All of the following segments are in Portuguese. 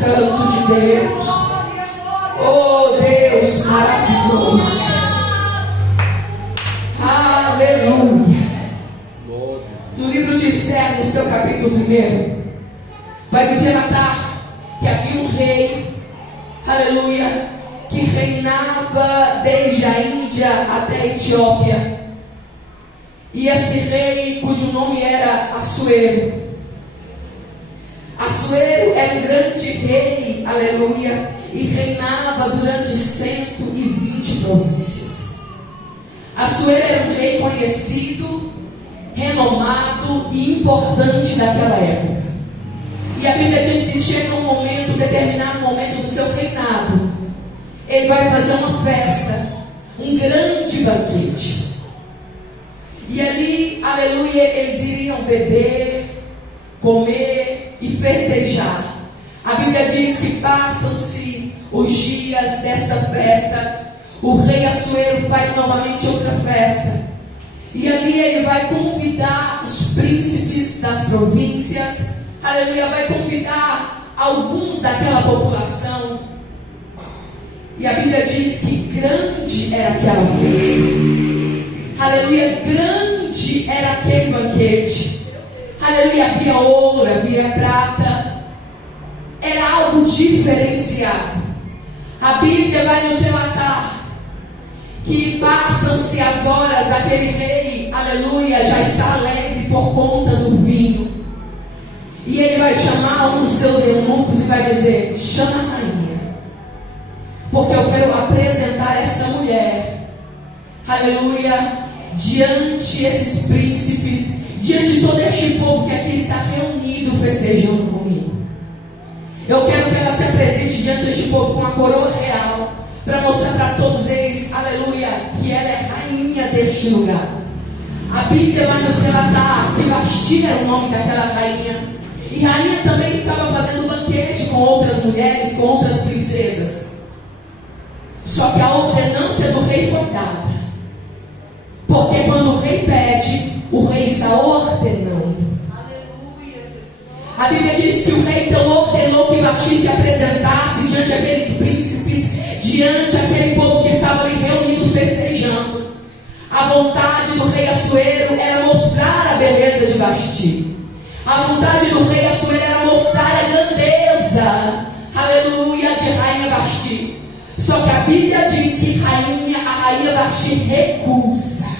Santo de Deus. Oh Deus maravilhoso. Aleluia. No livro de Esther, no seu capítulo 1, vai nos relatar que havia um rei, aleluia, que reinava desde a Índia até a Etiópia. E esse rei, cujo nome era Assuero. Assuero era um grande rei, aleluia, e reinava durante 120 províncias. Assuero era um rei conhecido, renomado e importante daquela época. E a Bíblia diz que chega um momento, um determinado momento do seu reinado, ele vai fazer uma festa, um grande banquete. E ali, aleluia, eles iriam beber, comer e festejar. A Bíblia diz que passam-se os dias desta festa. O rei Assuero faz novamente outra festa. E ali ele vai convidar os príncipes das províncias. Aleluia, vai convidar alguns daquela população. E a Bíblia diz que grande era aquela festa. Aleluia, grande era aquele banquete. Aleluia, havia ouro, havia prata. Era algo diferenciado. A Bíblia vai nos relatar que passam-se as horas, aquele rei, aleluia, já está alegre por conta do vinho. E ele vai chamar um dos seus eunucos e vai dizer: chama a rainha, porque eu quero apresentar esta mulher, aleluia, diante esses príncipes, diante de todo este povo que aqui está reunido festejando comigo. Eu quero que ela se apresente diante deste povo com a coroa real, para mostrar para todos eles, aleluia, que ela é rainha deste lugar. A Bíblia vai nos relatar que Vasti era o nome daquela rainha. E a rainha também estava fazendo banquete com outras mulheres, com outras princesas. Só que a ordenância do rei foi dada. Porque quando o rei pede, o rei está ordenando. A Bíblia diz que o rei então ordenou que Vasti se apresentasse diante daqueles príncipes, diante daquele povo que estava ali reunido festejando. A vontade do rei Assuero era mostrar a beleza de Vasti. A vontade do rei Assuero era mostrar a grandeza, aleluia, de rainha Vasti. Só que a Bíblia diz que a rainha Vasti recusa.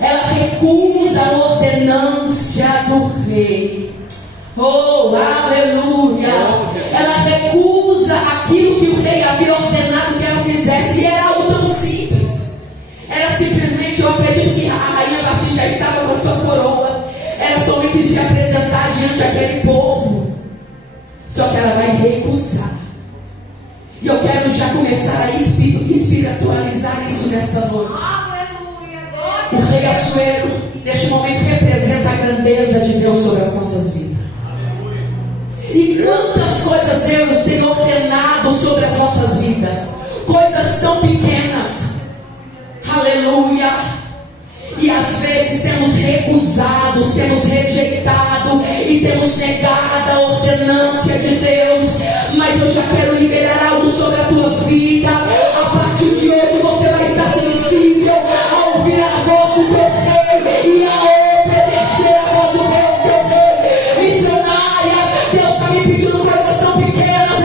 Ela recusa a ordenância do rei. Oh, aleluia. Ela recusa aquilo que o rei havia ordenado que ela fizesse. E era algo tão simples. Era simplesmente, eu acredito que a rainha Vasti já estava com a sua coroa. Era somente se apresentar diante daquele povo. Só que ela vai recusar. E eu quero já começar a espiritualizar isso nessa noite. O rei Assuero, neste momento, representa a grandeza de Deus sobre as nossas vidas. E quantas coisas Deus tem ordenado sobre as nossas vidas. Coisas tão pequenas. Aleluia. E às vezes temos recusado, temos rejeitado e temos negado a ordenância de Deus. Mas eu já quero liberar algo sobre a tua vida. A partir de hoje você vai estar sensível a ouvir a voz do teu rei e a obedecer a voz do teu rei. Missionária, Deus está me pedindo coisas tão pequenas,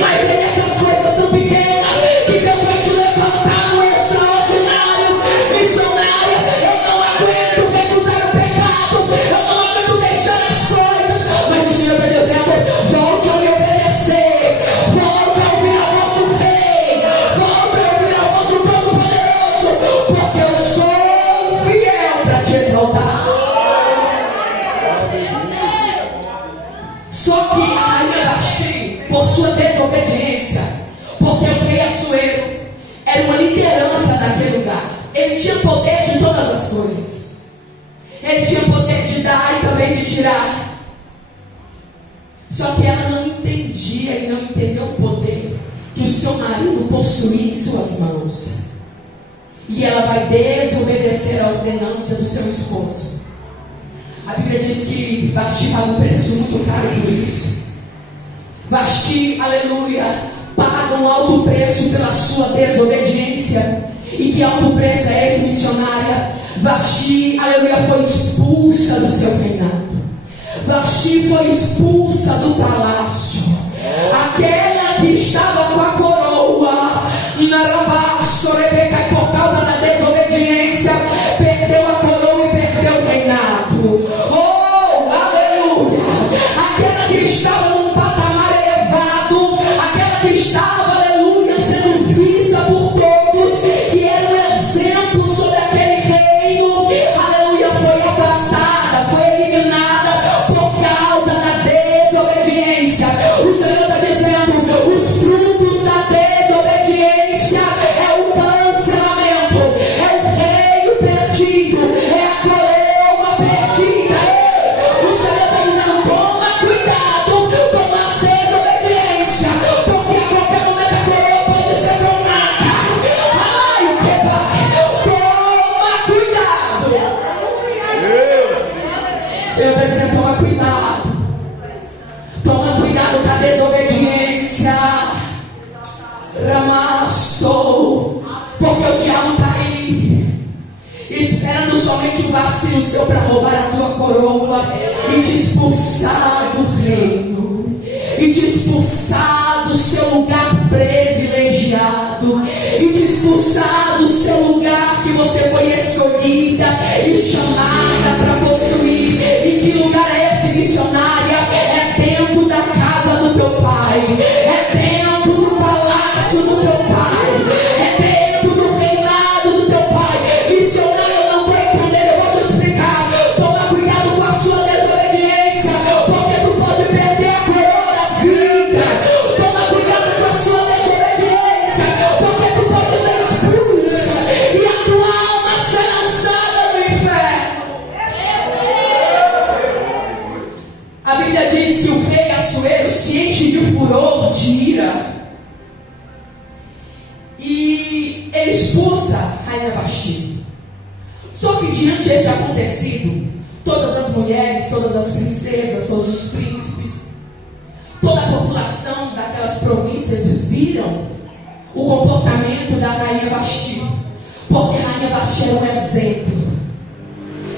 mas é nessas coisas tão pequenas que Deus vai te levantar no extraordinário. Missionária, eu não aguento recusar o pecado, eu não aguento deixar as coisas, mas o Senhor está dizendo: volte a me obedecer, volte a ouvir a voz do rei, volte a ouvir a voz do Todo-Poderoso, porque eu sou fiel para te exaltar. Só que a rainha Vasti, por sua desobediência, porque o rei Assuero era uma liderança daquele lugar, ele tinha poder de todas as coisas, ele tinha poder de dar e também de tirar. Só que ela não entendia e não entendeu o poder que o seu marido possuía em suas mãos. E ela vai desobedecer a ordenância do seu esposo. A Bíblia diz que Vasti pagou um preço muito caro por isso. Vasti, aleluia, paga um alto preço pela sua desobediência. E que alto preço é esse, missionária? Vasti, aleluia, foi expulsa do seu reinado. Vasti foi expulsa do palácio. Aquela que estava com a coroa, por causa da desobediência, perdeu a coroa e perdeu o reinado. Oh, aleluia! Aquela que estava num patamar elevado, aquela que estava, aleluia, sendo vista por todos, que era um exemplo sobre aquele reino, aleluia, foi afastada, foi eliminada por causa da desobediência. O Senhor está dizendo: os frutos da desobediência é o cancelamento, é o reino perdido, é a coroa perdida. O Senhor está dizendo: toma cuidado com a desobediência, porque a qualquer momento a coroa pode ser tomada. Ai, o que vai? Toma cuidado. O Senhor está dizendo: toma cuidado. Toma cuidado com a desobediência. Ramassou. Porque o diabo está aí, esperando somente o vacilo seu para roubar a tua coroa e te expulsar do reino, e te expulsar do seu lugar privilegiado, e te expulsar do seu lugar que você foi escolhida e chamada para possuir. E que lugar é esse, missionária? É dentro da casa do teu pai, é dentro do palácio do teu pai, é dentro do reinado do teu pai. Missionário, eu não estou entendendo, eu vou te explicar. Toma cuidado com a sua desobediência, porque tu pode perder a coroa da vida. Toma cuidado com a sua desobediência, porque tu pode ser expulsa e a tua alma ser lançada no inferno. A Bíblia diz que o rei Assuero se enche de furor, de ira, e ele expulsa a rainha Vasti. Só que diante desse acontecido, todas as mulheres, todas as princesas, todos os príncipes, toda a população daquelas províncias viram o comportamento da rainha Vasti, porque a rainha Vasti era um exemplo.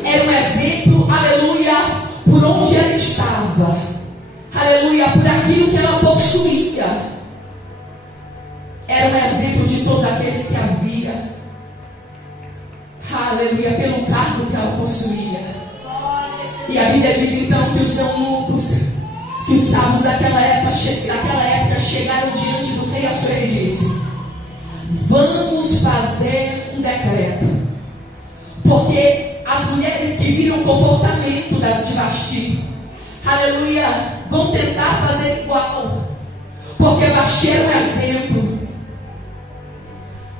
Era um exemplo, aleluia, por onde ela estava, aleluia, por aquilo que ela possuía. Era um exemplo de todos aqueles que a via, aleluia, pelo cargo que ela possuía. E a Bíblia diz então que os eunucos, que os sábios daquela época chegaram diante do rei Assuero e disse: vamos fazer um decreto, porque as mulheres que viram o comportamento de Vasti, aleluia, vão tentar fazer igual, porque Vasti era um exemplo.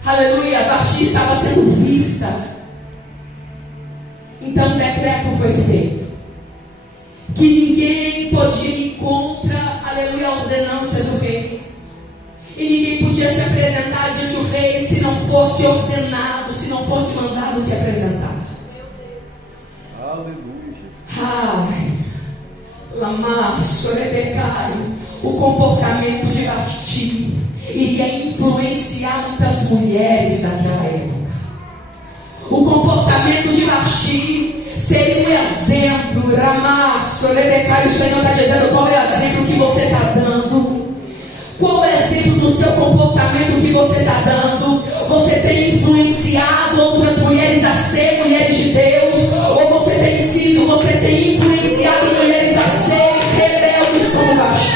Aleluia, Vasti estava sendo vista. Então o decreto foi feito, que ninguém podia ir contra, aleluia, a ordenança do rei. E ninguém podia se apresentar diante do rei se não fosse ordenado, se não fosse mandado se apresentar. Aleluia. Ai, Lamar, Sorebecai, o comportamento de Vasti iria influenciar muitas mulheres daquela época. O comportamento de Vasti seria um exemplo. Ramar, Sorebecai, o Senhor está dizendo: qual é o exemplo que você está dando? Qual é o exemplo do seu comportamento que você está dando? Você tem influenciado outras mulheres a ser mulheres de Deus? Ou você tem influenciado mulheres a serem rebeldes como Vasti?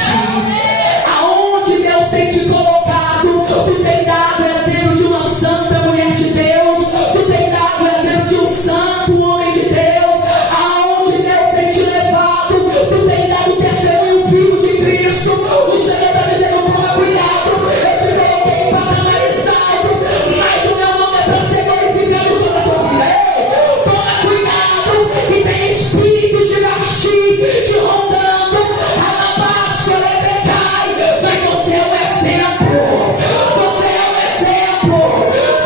Aonde Deus tem te colocado, tu tem dado exemplo de uma santa mulher de Deus, tu tem dado exemplo de um santo homem de Deus. Aonde Deus tem te levado, tu tem dado testemunho vivo de Cristo. O Senhor está dizendo: toma cuidado, eu te coloquei em patamares altos, mas o meu nome é para ser glorificado sobre a tua vida. Ei, toma cuidado, e tem espíritos de Vasti te rondando, alabaço, rebecai, mas você é um exemplo, você é um exemplo,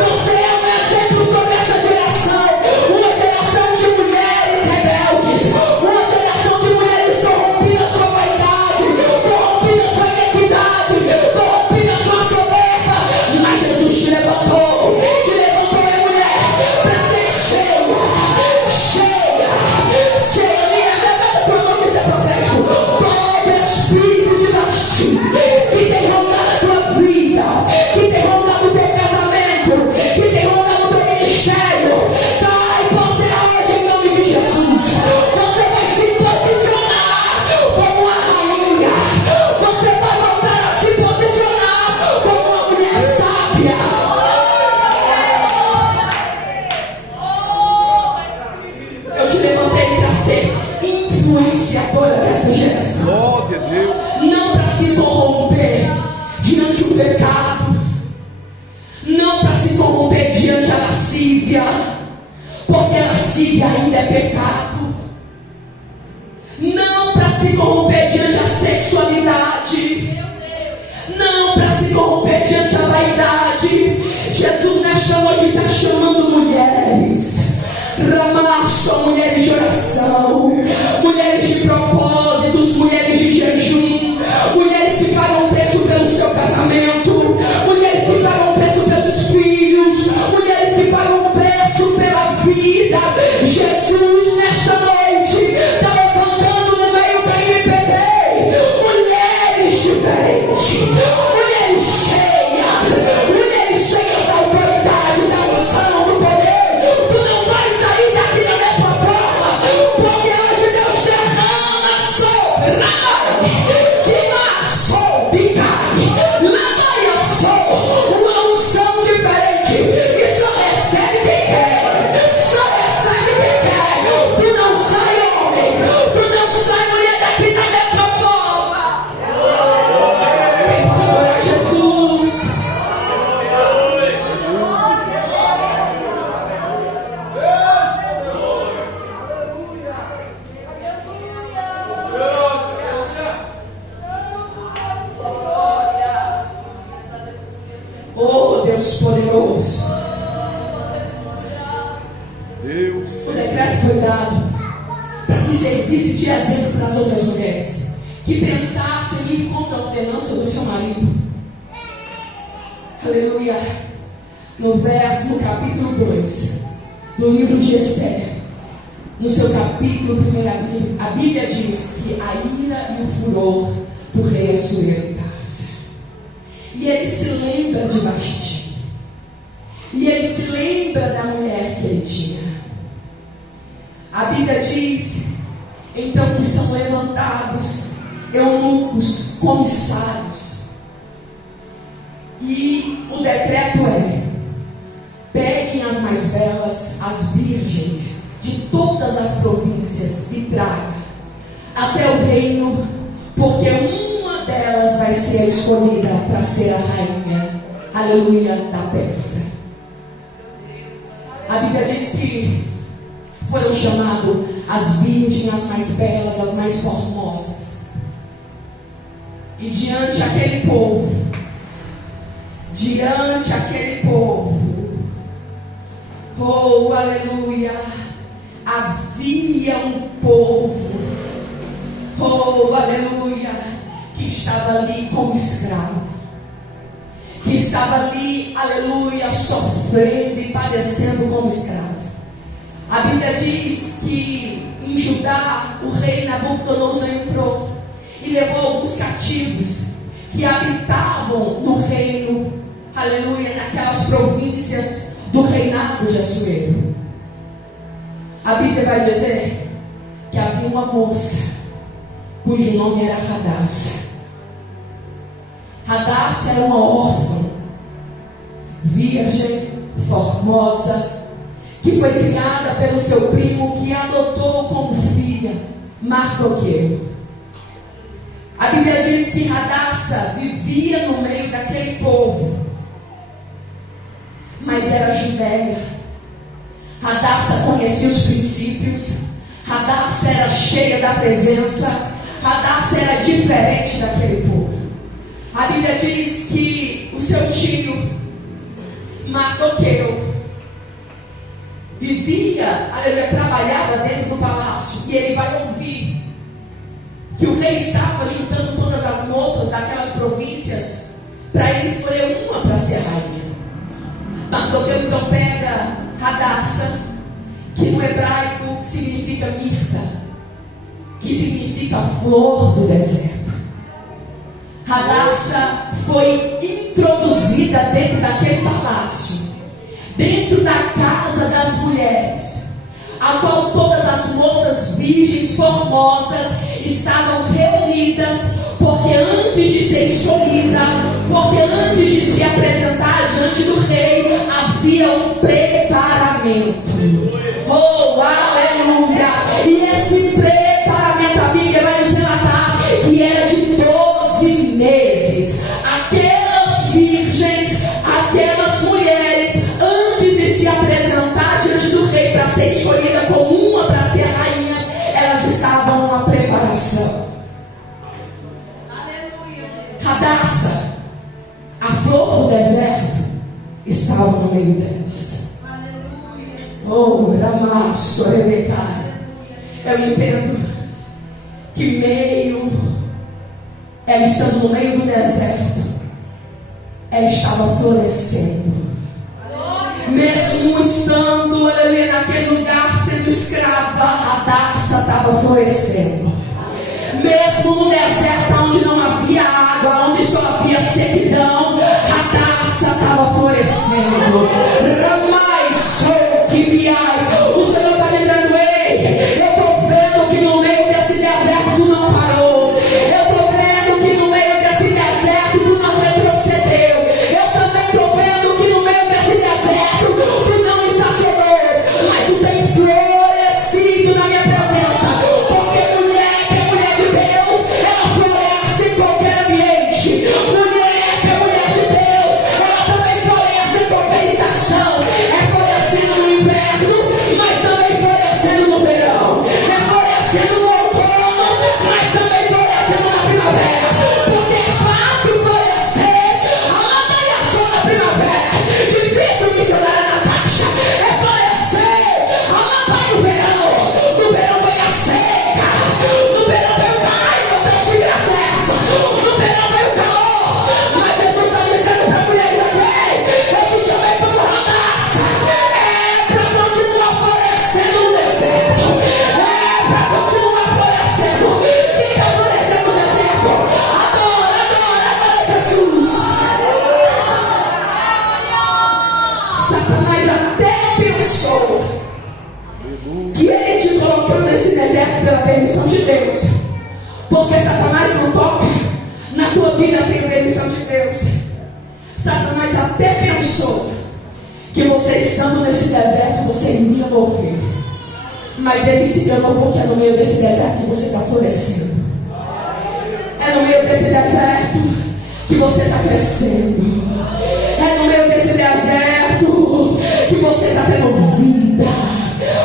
você é um exemplo sobre essa geração, uma geração de mulheres rebeldes, uma geração de mulheres corrompidas com a vaidade, corrompidas com a se corromper diante do pecado, não para se corromper diante a lascívia, porque a lascívia ainda é pecado, não para se corromper diante a sexualidade, não para se corromper diante a vaidade. Jesus nesta noite está chamando mulheres, Ramaço, mulheres de oração, mulheres de propósitos, mulheres de jejum, mulheres que pagam preço pelo seu casamento, mulheres que pagam preço pelos filhos, mulheres que pagam preço pela vida. Jesus nesta noite está levantando no meio da MPB mulheres diferentes, mulheres cheias da autoridade, da unção, do poder. Tu não vai sair daqui da mesma forma, porque hoje Deus derrama sobre uma unção diferente, e só recebe quem quer, só recebe quem quer. Tu não sai homem, tu não sai mulher daqui da mesma forma. Quem pode adorar Jesus? Oh, Deus poderoso. O decreto foi dado para que servisse de exemplo para as outras mulheres que pensassem em ir contra a ordenança do seu marido. Aleluia. No capítulo 2 do livro de Esther, no seu capítulo 1, a Bíblia diz que a ira e o furor do rei Assuero passa. E ele se lembra de Vasti. E ele se lembra da mulher que ele tinha. A Bíblia diz, então, que são levantados eunucos, comissários. E o decreto é: peguem as mais belas, as virgens de todas as províncias e tragam até o reino, porque uma delas vai ser escolhida para ser a rainha, aleluia, da Pérsia. A Bíblia diz que foram chamadas as virgens, as mais belas, as mais formosas. E diante aquele povo, oh aleluia, havia um povo, oh aleluia, que estava ali como escravo, que estava ali, aleluia, sofrendo e padecendo como escravo. A Bíblia diz que em Judá o rei Nabucodonosor entrou e levou alguns cativos que habitavam no reino, aleluia, naquelas províncias do reinado de Assuero. A Bíblia vai dizer que havia uma moça cujo nome era Radassa. Radassa era uma órfã, virgem, formosa, que foi criada pelo seu primo, que a adotou como filha, Mardoqueu. A Bíblia diz que Radassa vivia no meio daquele povo, mas era judeia. Radassa conhecia os princípios, Radassa era cheia da presença, Radassa era diferente daquele povo. A Bíblia diz que o seu tio Mardoqueu vivia, aleluia, trabalhava dentro do palácio, e ele vai ouvir que o rei estava juntando todas as moças daquelas províncias para ele escolher uma para ser rainha. Mardoqueu então pega Radassa, que no hebraico significa mirta, que significa flor do deserto. Radassa foi introduzida dentro daquele palácio, dentro da casa das mulheres, a qual todas as moças virgens formosas estavam reunidas, porque antes de ser escolhida, porque antes de se apresentar diante do rei, havia um preparamento. Oh, aleluia! E esse preparamento, a Bíblia vai nos relatar que era de 12 estava no meio delas. Oh, Ramasso, Rebecai. Eu entendo que ela estando no meio do deserto, ela estava florescendo. Mesmo estando, aleluia, naquele lugar sendo escrava, Hadassah estava florescendo. Mesmo no deserto onde não havia água, onde só havia sequidão, Hadassah estava florescendo. Ramai, sou que biai. O Senhor está dizendo: ei, eu estou vendo que no meio desse deserto tu não parou. Eu estou vendo que no meio desse deserto tu não retrocedeu. Eu também estou vendo que no meio desse deserto tu não estacionou, mas tu tem florescido na minha presença. Porque mulher que é mulher de Deus, ela floresce em qualquer ambiente. Mulher que é mulher de Deus, ela também floresce em qualquer estação. É florescendo no inverno, mas também florescendo no verão. É florescendo no outono, mas também florescendo na primavera. Porque é fácil florescer a avaliação na primavera. Difícil missionar a Natasha. É florescer a lava no verão. No verão vem a seca. No verão vem o calor. Deus que graça é essa? No verão vem o calor. Mas Jesus está dizendo para mulheres aqui: eu te chamei como Hadassah. É para continuar florescendo no deserto. É para continuar florescendo. Quem está florescendo no deserto? Adora, adora, adora Jesus. Satanás até pensou que ele te colocou nesse deserto pela permissão de Deus. Porque Satanás não toca na tua vida sem permissão de Deus. Satanás até pensou que você estando nesse deserto você iria morrer. Mas ele se enganou, porque é no meio desse deserto que você está florescendo. É no meio desse deserto que você está crescendo. É no meio desse deserto que você está tendo vida.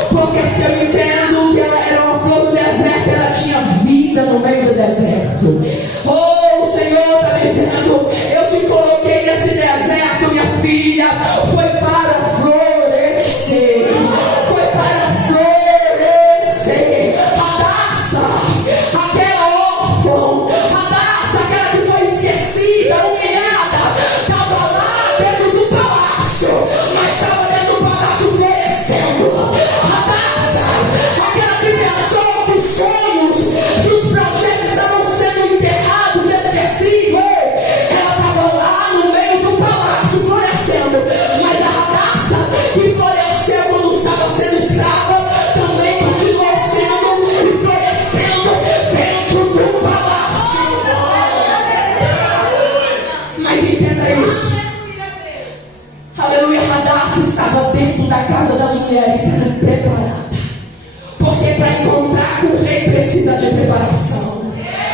Porque se eu entendo que ela era uma flor do deserto, ela tinha vida no meio do deserto. Oh, o Senhor está dizendo: eu te coloquei nesse deserto, minha filha. Foi para florescer. Foi para florescer. Hadassah, aquela órfã, Hadassah, aquela que foi esquecida, humilhada, estava lá dentro do palácio, mas estava dentro do palácio florescendo. Hadassah, aquela que pensou que os sonhos, que os projetos estavam sendo enterrados, esquecidos, ela estava lá no meio do palácio florescendo. Mas a Hadassah, que floresceu quando estava sendo escrava, também continuou sendo e florescendo dentro do palácio. Mas entenda isso. Aleluia. Hadassah estava dentro da casa das mulheres sendo preparada. Porque para encontrar com o rei precisa de preparação.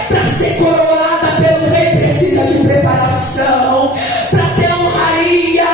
Para ser coroada pelo rei precisa de preparação. Para ter honraria,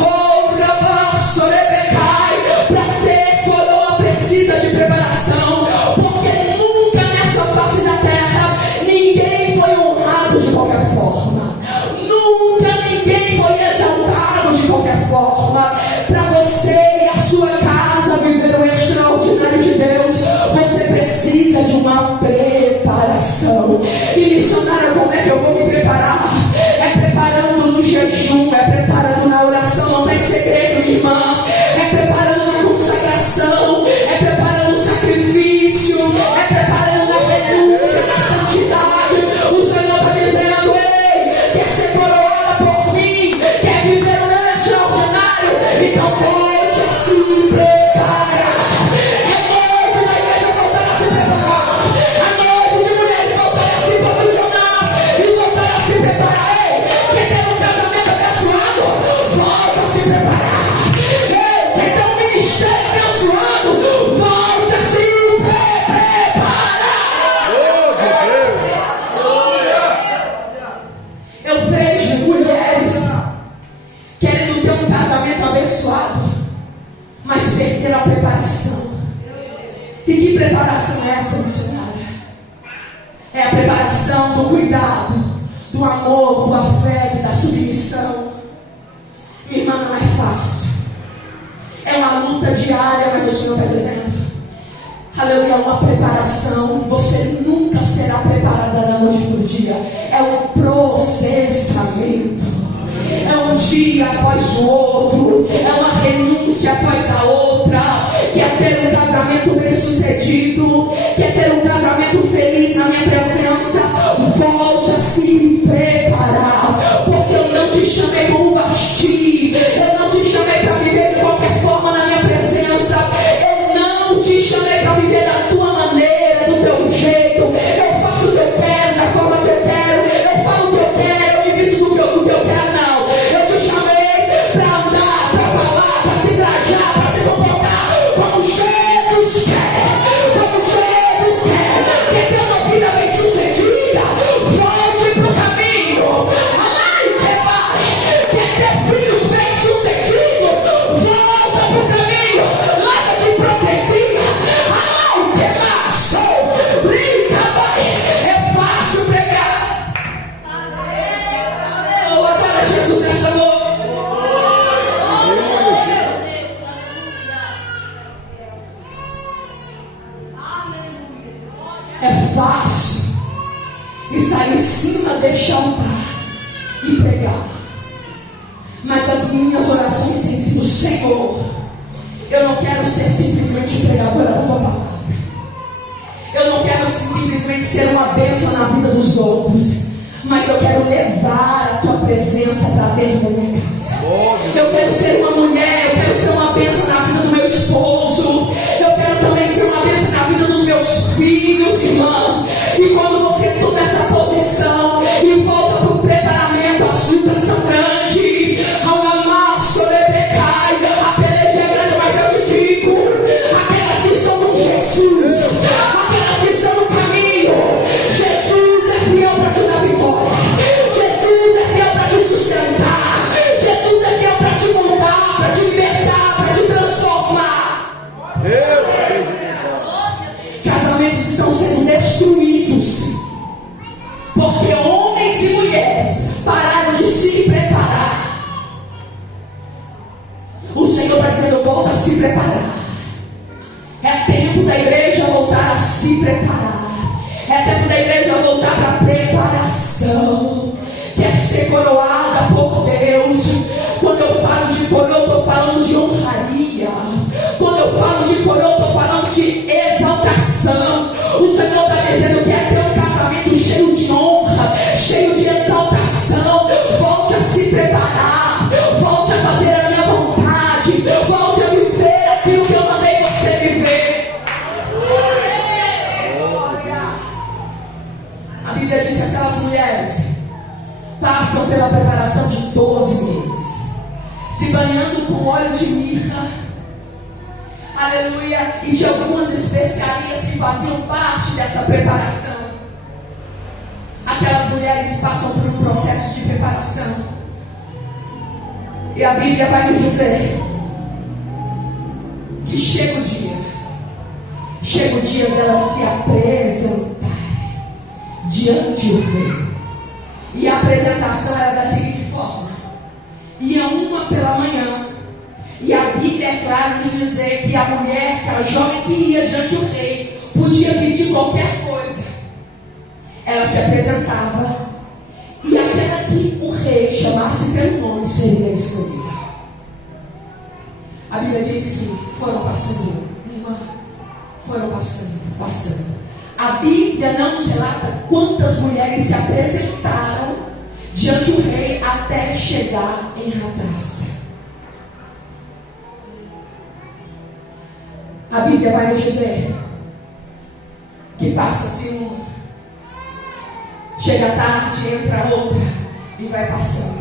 oh, Ramasso, Rebecai, para ter coroa precisa de preparação. Porque nunca nessa face da terra ninguém foi honrado de qualquer forma. Nunca ninguém foi exaltado de qualquer forma. Para você e a sua casa viver o extraordinário de Deus, você precisa de uma preparação. E missionária, como é que eu vou me preparar? É preparando no jejum, é preparando na oração, não tem segredo, minha irmã. É preparando na consagração, é preparando no sacrifício, é preparando na renúncia, na santidade. O Senhor está dizendo: ei, quer ser coroada por mim, quer viver o meu extraordinário? Então volte a se preparar. É noite da igreja voltar a se preparar. É noite de mulheres voltarem a se posicionar e voltar a se preparar. Ei, quem tem um casamento abençoado, volte a se preparar. Ei, quem tem um ministério abençoado, volte a se preparar. Eu vejo mulheres querendo ter um casamento abençoado, mas perderam a preparação. E que preparação é essa, missionária? É a preparação do cuidado, do amor, do afeto, da submissão. Minha irmã, não é fácil. É uma luta diária, mas o Senhor está dizendo, aleluia, é uma preparação. Você nunca será preparada da noite para o dia. É um processamento. É um dia após o outro. É uma renúncia após a outra. Quer ter um casamento bem sucedido? Quer ter um casamento feliz na minha presença? Volte a se preparar. Porque eu não te chamei como Vasti. Eu não te chamei para viver de qualquer forma na minha presença. Eu não te chamei para viver da tua maneira, do teu jeito. Eu faço o que eu quero, da forma que eu quero. Eu falo o que eu quero, eu me visto do que eu quero. Não. Eu te chamei para andar, para falar, para se trajar, para se comportar como Jesus quer. Como Jesus quer. Quer ter uma vida bem sucedida? Volte para o caminho. Amai, quer ter filhos bem sucedidos? Volta para o caminho. Larga de hipocrisia. Amai, brinca, vai. É fácil pregar. Oh, agora Jesus me chamou. É fácil estar em cima deste altar e pregar. Mas as minhas orações têm sido: Senhor, eu não quero ser simplesmente pregadora da tua palavra. Eu não quero simplesmente ser uma bênção na vida dos outros. Mas eu quero levar a tua presença para dentro da minha casa. Eu quero ser uma mulher, eu quero ser uma bênção na vida do meu esposo. Eu quero também ser uma bênção na vida dos meus filhos, irmã. E quando você toma essa posição e volta para o preparamento, as lutas são grandes. A peleja é grande, mas eu te digo, aquelas que estão com Jesus, aquelas que estão no caminho, Jesus é fiel para te dar vitória. Jesus é fiel para te sustentar. Jesus é fiel para te mudar, para te libertar, para te transformar. Casamentos estão sendo destruídos porque homens e mulheres pararam de se preparar. O Senhor está dizendo: volta a se preparar. É tempo da igreja voltar a se preparar. É tempo da igreja voltar para a preparação. Quer ser coroada por Deus. Quando eu falo de coroa, eu estou falando de honraria. Quando eu falo de coroa, eu estou falando de exaltação. O Senhor está dizendo: quer ter um casamento cheio de honra, cheio de exaltação. Volte a se preparar. Volte a fazer a minha vontade. Volte a viver aquilo que eu mandei você viver. A Bíblia diz que aquelas mulheres passam pela preparação de 12 meses, se banhando com óleo de mirra, aleluia, e de algumas especiarias que faziam parte dessa preparação. Aquelas mulheres passam por um processo de preparação, e a Bíblia vai nos dizer que chega o dia delas se apresentarem diante do rei. E a apresentação era da seguinte forma: ia uma pela manhã, e a Bíblia é clara de dizer que a mulher, aquela jovem que ia diante do rei, podia pedir qualquer coisa. Ela se apresentava, e aquela que o rei chamasse pelo nome seria escolhida. A Bíblia diz que foram passando. A Bíblia não nos relata quantas mulheres se apresentaram diante do rei até chegar em Radassa. A Bíblia vai nos dizer que passa-se uma, chega tarde, entra outra e vai passando.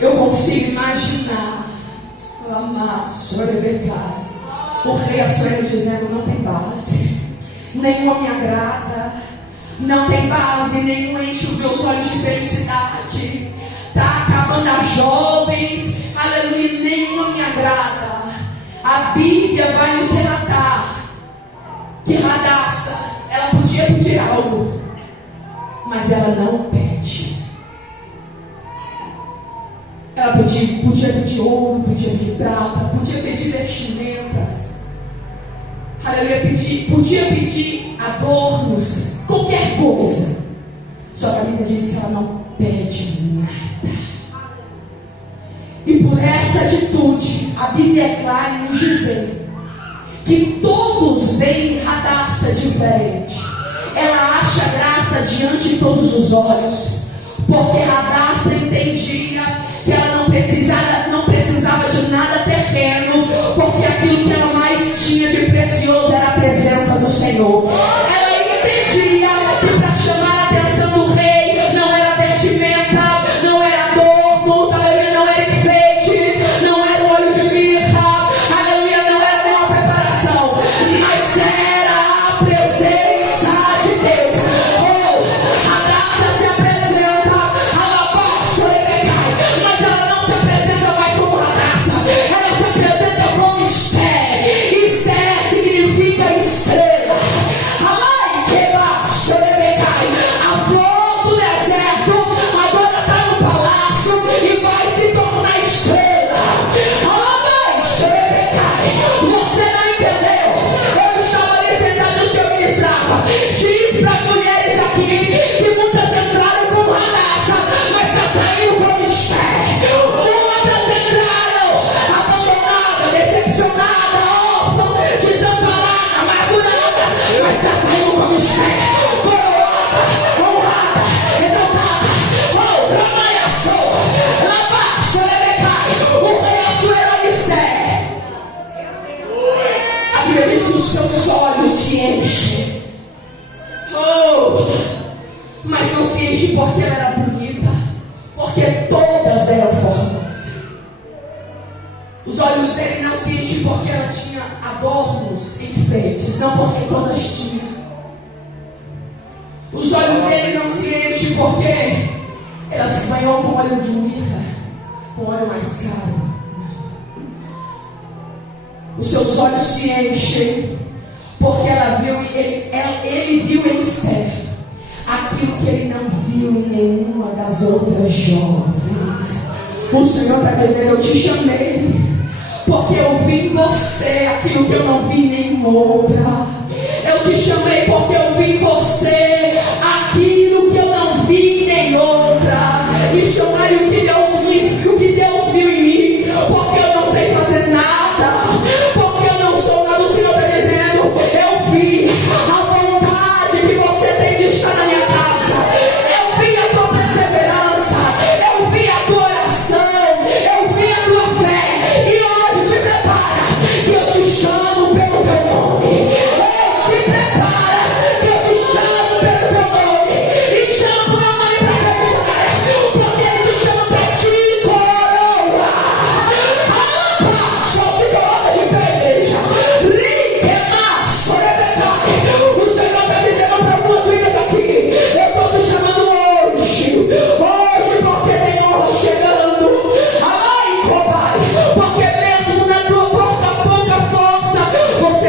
Eu consigo imaginar o rei Assuero dizendo: não tem base, nenhuma me agrada, não tem base, nenhum enche os meus olhos de felicidade, está acabando as jovens, aleluia, nenhuma me agrada. A Bíblia vai nos relatar que Radassa, ela podia pedir algo, mas ela não pede. Ela podia pedir ouro, podia pedir prata, podia pedir vestimentas. Aleluia, podia pedir adornos, qualquer coisa. Só que a Bíblia diz que ela não pede nada. E por essa atitude, a Bíblia é clara em nos dizer que todos veem Hadassah diferente. Ela acha graça diante de todos os olhos, porque Hadassah entendia que ela não precisava de nada terreno, porque aquilo que ela mais tinha de precioso era a presença do Senhor. Ela entendia que para chamar a atenção do rei não era vestimenta, não era adornos, aleluia, não era enfeites, não era óleo de mirra, aleluia, não era nenhuma preparação, mas era a presença de Deus. Oh, Hadassah se apresenta, mas ela não se apresenta mais como Hadassah, ela se apresenta como Esther. Esther significa estrela. A flor do deserto agora está no palácio e vai se tornar estrela. Você não entendeu? Eu estava ali sentado no seu ministrava. Diz para as mulheres aqui que muitas entraram como Hadassah, mas está saindo como Esther. Muitas entraram abandonadas, decepcionadas, órfãs, desamparadas, amarguradas, mas está saindo como Esther. Os seus olhos se enchem. Mas não se enchem porque ela era bonita, porque todas eram formosas. Os olhos dele não se enchem porque ela tinha adornos, enfeites, não porque todas tinham. Os olhos dele não se enchem porque ela se banhou com óleo de mirra, com óleo mais caro. Os seus olhos se enchem porque ele viu em Esther aquilo que ele não viu em nenhuma das outras jovens. O Senhor está dizendo: eu te chamei porque eu vi em você aquilo que eu não vi em nenhuma outra. Eu te chamei